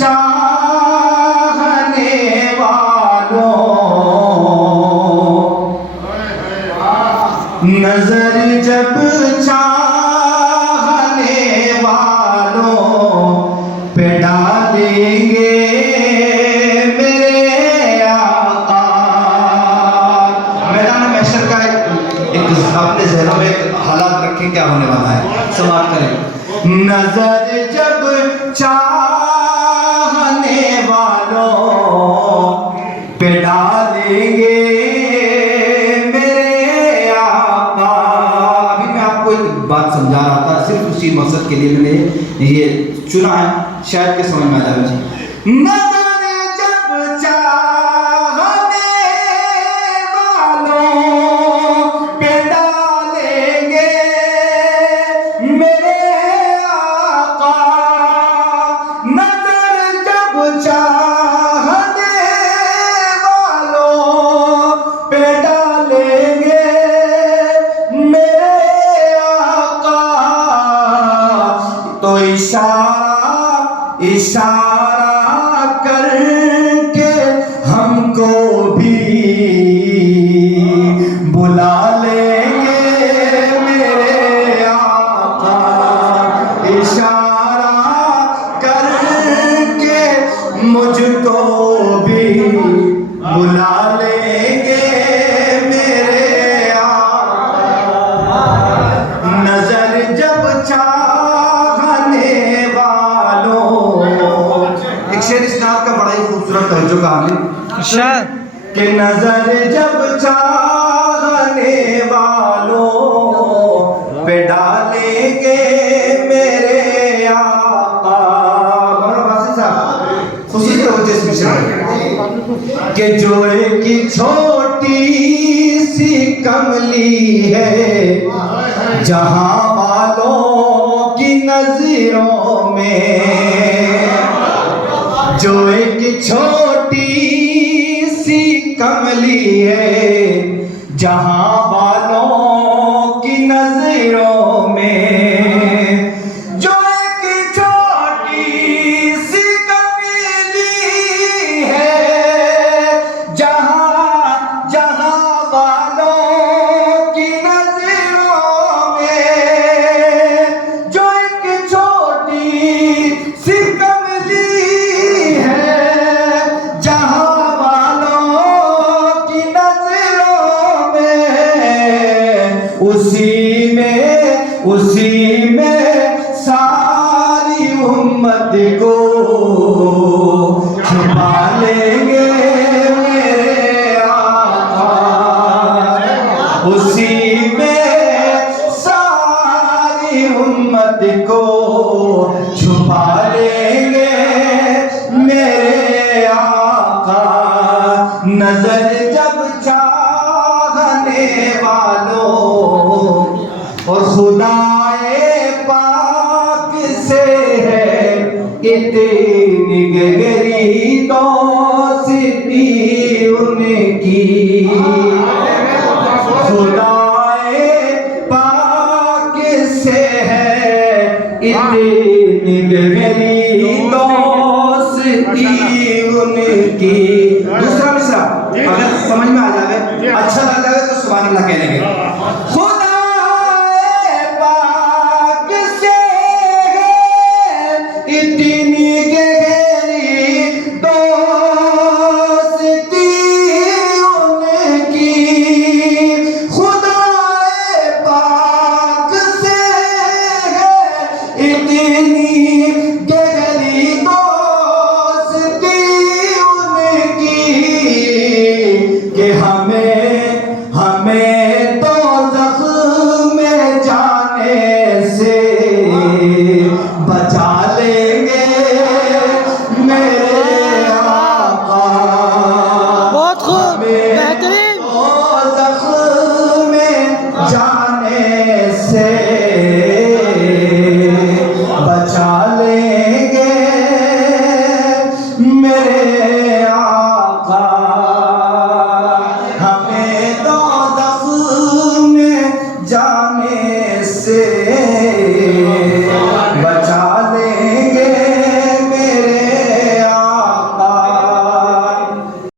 चाहने वालों, नजर जब चाहने वालों पे डालेंगे मेरे आका। मैदान महशर का एक अपने ज़हनों में एक हालात रखें, क्या होने वाला है, समाप्त करें। नजर जब चाहने वालों पे डालेंगे मेरे आका। अभी मैं आपको एक बात समझा रहा था, सिर्फ उसी मकसद के लिए मैंने ये चुना है, शायद के समझ में आ जाए। नजर जब चाहने वालों पे डालेंगे मेरे आका। नजर जब चाहने वालों पे डालेंगे मेरे आका, तो इशारा करके हमको भी बुला लेंगे मेरे आका। इशारा करके मुझको भी बुला लेंगे मेरे आका। नजर जब चाहने वालों, एक शेर इस नात का बड़ा ही खूबसूरत तर्जुमा कहानी कि नजर जब चाहने वालों पे डालेंगे मेरे आका। वासी साहब खुशी से होते इस मिशन कि जो एक छोटी सी कमली है जहां वालों की नजरों में, जो एक छोटी सी कमली है जहां वालों की नजरों में, जो एक छोटी सी कमली है जहां वालों की नजरों में, जो एक छोटी सी कमली है जहां वालों की नजरों में, उसी में सारी उम्मत को छुपा लेंगे मेरे आका। उसी में सारी उम्मत को छुपा लेंगे मेरे आका। नजर जब चाहने वालों और खुदाए पाक से है इतनी गहरी दोस्ती उनकी, खुदाए पाक से है इतनी गहरी दोस्ती उनकी। दूसरा मिसरा अगर समझ में आ जाए, अच्छा लग जाए तो सुभान अल्लाह कह लेंगे। खुद